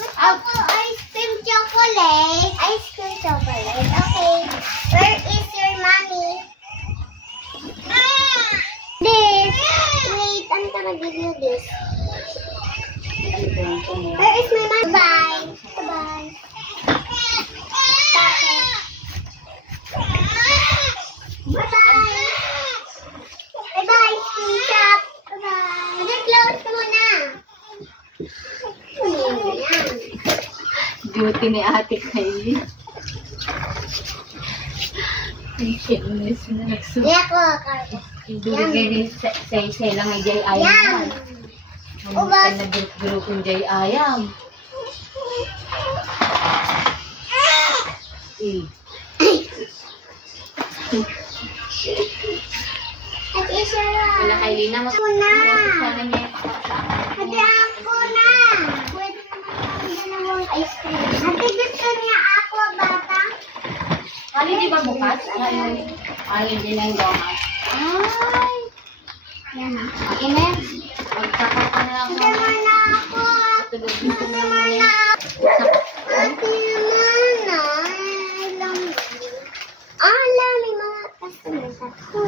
Ako, ice cream chocolate. Ice cream chocolate. Okay. Where is your mommy? This. Wait, I'm gonna give you this. Where is my mommy? Bye. Bye. Bye-bye. Bye-bye, Skin Shop. Bye-bye. Mag-close ka muna. Duty ni Ate Kylie. Ang kinis na nagsuot. Hindi ako, Carlo. Ibigay din sa lang ay Jay Ayam. Mamutan na group yung Jay Ayam. At isa lang. Wala kay Lina. Ako na. Sana niya Ate, ako na. Pwede naman ang dalawang ice cream. Ate, gusto niya ako, bata? Kali di ba bukas? Kali din ang gamas. Ay. Yan na. Ines, magkakapa na ako. Ate naman ako. Tulog Ate dito na naman muna. ako. Ate naman na. Alam. Alam, may mga customers ako.